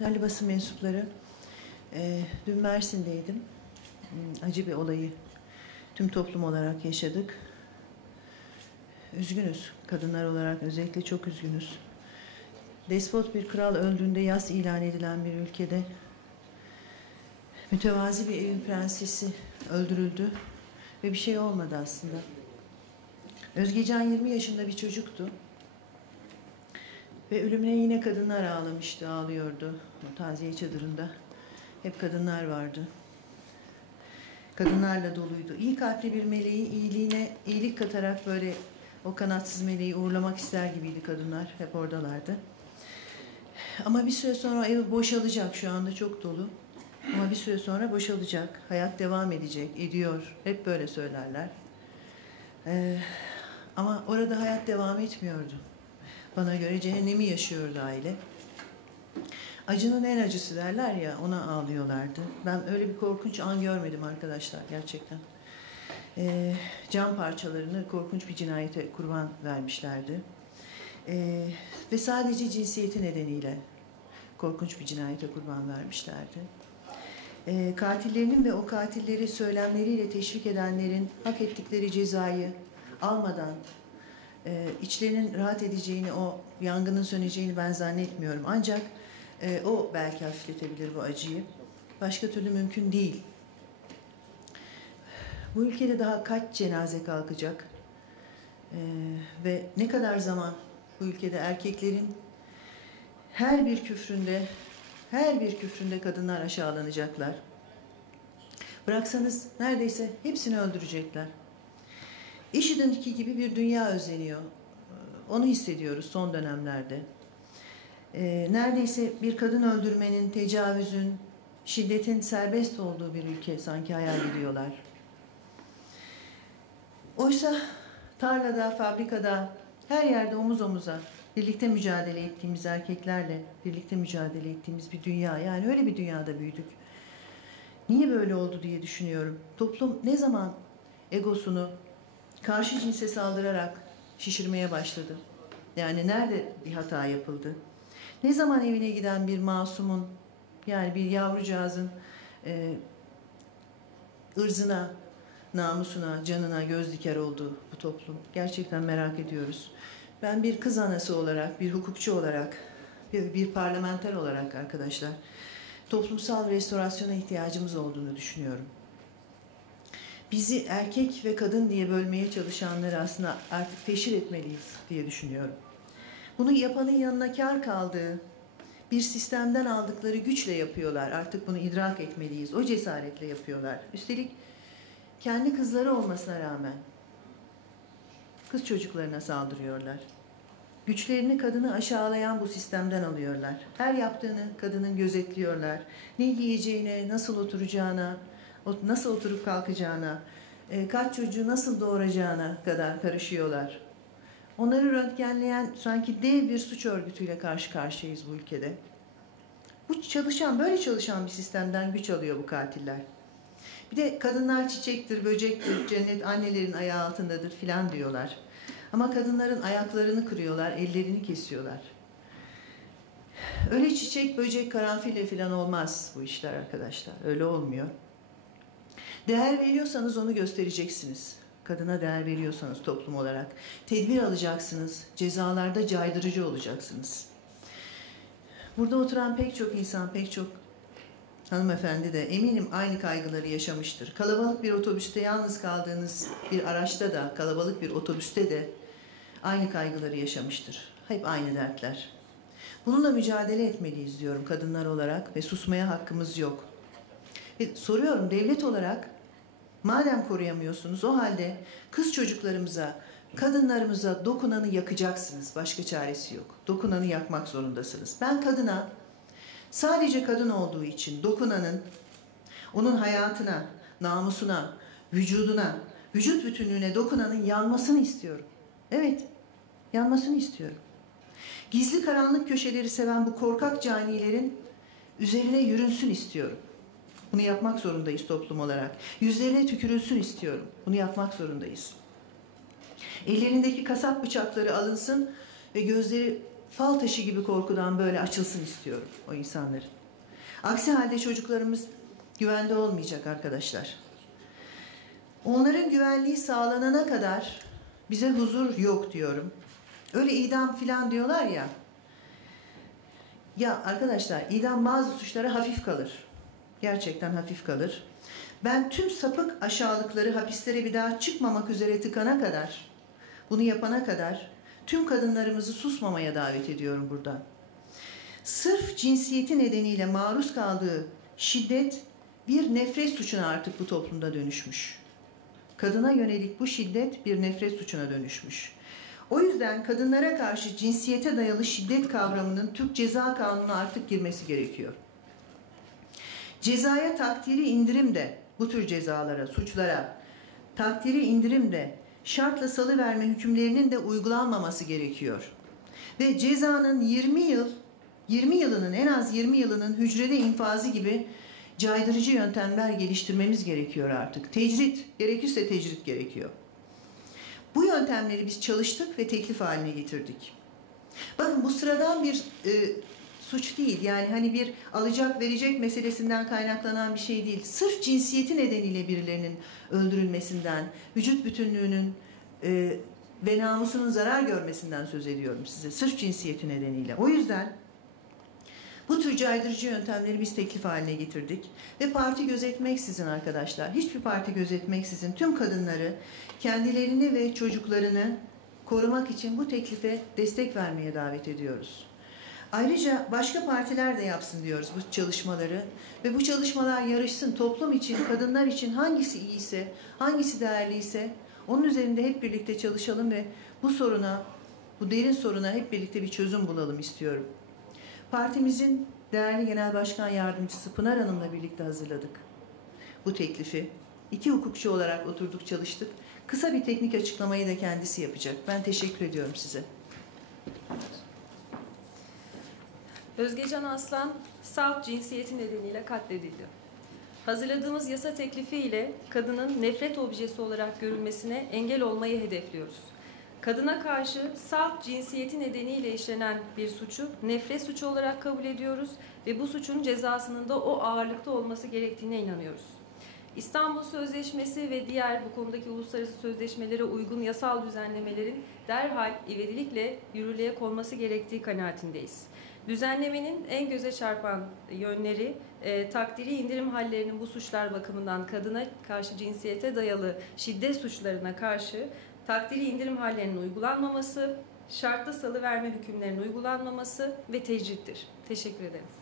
Değerli basın mensupları, e, dün Mersin'deydim. Hmm, Acı bir olayı tüm toplum olarak yaşadık. Üzgünüz. Kadınlar olarak özellikle çok üzgünüz. Despot bir kral öldüğünde yas ilan edilen bir ülkede mütevazi bir evin prensesi öldürüldü ve bir şey olmadı aslında. Özgecan 20 yaşında bir çocuktu. Ve ölümüne yine kadınlar ağlamıştı, ağlıyordu. O taziye çadırında hep kadınlar vardı. Kadınlarla doluydu. İyi kalpli bir meleği iyiliğine iyilik katarak böyle o kanatsız meleği uğurlamak ister gibiydi kadınlar. Hep oradalardı. Ama bir süre sonra ev boşalacak. Şu anda çok dolu. Ama bir süre sonra boşalacak. Hayat devam edecek, ediyor. Hep böyle söylerler. Ee, ama orada hayat devam etmiyordu. Bana göre cehennemi yaşıyordu aile. Acının en acısı derler ya ona ağlıyorlardı. Ben öyle bir korkunç an görmedim arkadaşlar gerçekten. Ee, cam parçalarını korkunç bir cinayete kurban vermişlerdi. Ee, ve sadece cinsiyeti nedeniyle korkunç bir cinayete kurban vermişlerdi. Ee, katillerinin ve o katilleri söylemleriyle teşvik edenlerin hak ettikleri cezayı almadan e, içlerinin rahat edeceğini, o yangının söneceğini ben zannetmiyorum. Ancak e, o belki hafifletebilir bu acıyı. Başka türlü mümkün değil. Bu ülkede daha kaç cenaze kalkacak? E, ve ne kadar zaman bu ülkede erkeklerin her bir küfründe, her bir küfründe kadınlar aşağılanacaklar. Bıraksanız neredeyse hepsini öldürecekler. IŞİD'inki gibi bir dünya özleniyor. Onu hissediyoruz son dönemlerde. Ee, neredeyse bir kadın öldürmenin, tecavüzün, şiddetin serbest olduğu bir ülke sanki hayal ediyorlar. Oysa tarlada, fabrikada, her yerde omuz omuza birlikte mücadele ettiğimiz erkeklerle birlikte mücadele ettiğimiz bir dünya. Yani öyle bir dünyada büyüdük. Niye böyle oldu diye düşünüyorum. Toplum ne zaman egosunu karşı cinse saldırarak şişirmeye başladı. Yani nerede bir hata yapıldı? Ne zaman evine giden bir masumun yani bir yavrucağızın e, ırzına, namusuna, canına göz diker olduğu bu toplum. Gerçekten merak ediyoruz. Ben bir kız anası olarak, bir hukukçu olarak, bir, bir parlamenter olarak arkadaşlar toplumsal restorasyona ihtiyacımız olduğunu düşünüyorum bizi erkek ve kadın diye bölmeye çalışanları aslında artık teşhir etmeliyiz diye düşünüyorum. Bunu yapanın yanına kar kaldığı bir sistemden aldıkları güçle yapıyorlar. Artık bunu idrak etmeliyiz. O cesaretle yapıyorlar. Üstelik kendi kızları olmasına rağmen kız çocuklarına saldırıyorlar. Güçlerini kadını aşağılayan bu sistemden alıyorlar. Her yaptığını kadının gözetliyorlar. Ne giyeceğine, nasıl oturacağına, nasıl oturup kalkacağına, e, kaç çocuğu nasıl doğuracağına kadar karışıyorlar. Onları röntgenleyen sanki dev bir suç örgütüyle karşı karşıyayız bu ülkede. Bu çalışan, böyle çalışan bir sistemden güç alıyor bu katiller. Bir de kadınlar çiçektir, böcektir, cennet annelerin ayağı altındadır filan diyorlar. Ama kadınların ayaklarını kırıyorlar, ellerini kesiyorlar. Öyle çiçek, böcek, karanfille filan olmaz bu işler arkadaşlar. Öyle olmuyor. Değer veriyorsanız onu göstereceksiniz. Kadına değer veriyorsanız toplum olarak. Tedbir alacaksınız. Cezalarda caydırıcı olacaksınız. Burada oturan pek çok insan, pek çok hanımefendi de eminim aynı kaygıları yaşamıştır. Kalabalık bir otobüste yalnız kaldığınız bir araçta da, kalabalık bir otobüste de aynı kaygıları yaşamıştır. Hep aynı dertler. Bununla mücadele etmeliyiz diyorum kadınlar olarak ve susmaya hakkımız yok. Ve soruyorum devlet olarak madem koruyamıyorsunuz o halde kız çocuklarımıza, kadınlarımıza dokunanı yakacaksınız. Başka çaresi yok. Dokunanı yakmak zorundasınız. Ben kadına sadece kadın olduğu için dokunanın onun hayatına, namusuna, vücuduna, vücut bütünlüğüne dokunanın yanmasını istiyorum. Evet, yanmasını istiyorum. Gizli karanlık köşeleri seven bu korkak canilerin üzerine yürünsün istiyorum. Bunu yapmak zorundayız toplum olarak. Yüzlerine tükürülsün istiyorum. Bunu yapmak zorundayız. Ellerindeki kasap bıçakları alınsın ve gözleri fal taşı gibi korkudan böyle açılsın istiyorum o insanların. Aksi halde çocuklarımız güvende olmayacak arkadaşlar. Onların güvenliği sağlanana kadar bize huzur yok diyorum. Öyle idam filan diyorlar ya. Ya arkadaşlar idam bazı suçlara hafif kalır. Gerçekten hafif kalır. Ben tüm sapık aşağılıkları hapislere bir daha çıkmamak üzere tıkana kadar, bunu yapana kadar tüm kadınlarımızı susmamaya davet ediyorum buradan. Sırf cinsiyeti nedeniyle maruz kaldığı şiddet bir nefret suçuna artık bu toplumda dönüşmüş. Kadına yönelik bu şiddet bir nefret suçuna dönüşmüş. O yüzden kadınlara karşı cinsiyete dayalı şiddet kavramının Türk Ceza Kanunu'na artık girmesi gerekiyor. Cezaya takdiri indirim de bu tür cezalara, suçlara takdiri indirim de şartla salıverme hükümlerinin de uygulanmaması gerekiyor. Ve cezanın 20 yıl 20 yılının en az 20 yılının hücrede infazı gibi caydırıcı yöntemler geliştirmemiz gerekiyor artık. Tecrit, gerekirse tecrit gerekiyor. Bu yöntemleri biz çalıştık ve teklif haline getirdik. Bakın bu sıradan bir e, suç değil. Yani hani bir alacak verecek meselesinden kaynaklanan bir şey değil. Sırf cinsiyeti nedeniyle birilerinin öldürülmesinden, vücut bütünlüğünün e, ve namusunun zarar görmesinden söz ediyorum size. Sırf cinsiyeti nedeniyle. O yüzden bu tür caydırıcı yöntemleri biz teklif haline getirdik. Ve parti gözetmeksizin arkadaşlar, hiçbir parti gözetmeksizin tüm kadınları kendilerini ve çocuklarını korumak için bu teklife destek vermeye davet ediyoruz. Ayrıca başka partiler de yapsın diyoruz bu çalışmaları ve bu çalışmalar yarışsın toplum için, kadınlar için hangisi iyiyse, hangisi değerliyse onun üzerinde hep birlikte çalışalım ve bu soruna, bu derin soruna hep birlikte bir çözüm bulalım istiyorum. Partimizin değerli Genel Başkan Yardımcısı Pınar Hanım'la birlikte hazırladık bu teklifi. İki hukukçu olarak oturduk çalıştık. Kısa bir teknik açıklamayı da kendisi yapacak. Ben teşekkür ediyorum size. Özgecan Aslan salt cinsiyeti nedeniyle katledildi. Hazırladığımız yasa teklifi ile kadının nefret objesi olarak görülmesine engel olmayı hedefliyoruz. Kadına karşı salt cinsiyeti nedeniyle işlenen bir suçu nefret suçu olarak kabul ediyoruz ve bu suçun cezasının da o ağırlıkta olması gerektiğine inanıyoruz. İstanbul Sözleşmesi ve diğer bu konudaki uluslararası sözleşmelere uygun yasal düzenlemelerin derhal ivedilikle yürürlüğe konması gerektiği kanaatindeyiz. Düzenlemenin en göze çarpan yönleri e, takdiri indirim hallerinin bu suçlar bakımından kadına karşı cinsiyete dayalı şiddet suçlarına karşı takdiri indirim hallerinin uygulanmaması, şartlı salı verme hükümlerinin uygulanmaması ve tecrittir. Teşekkür ederim.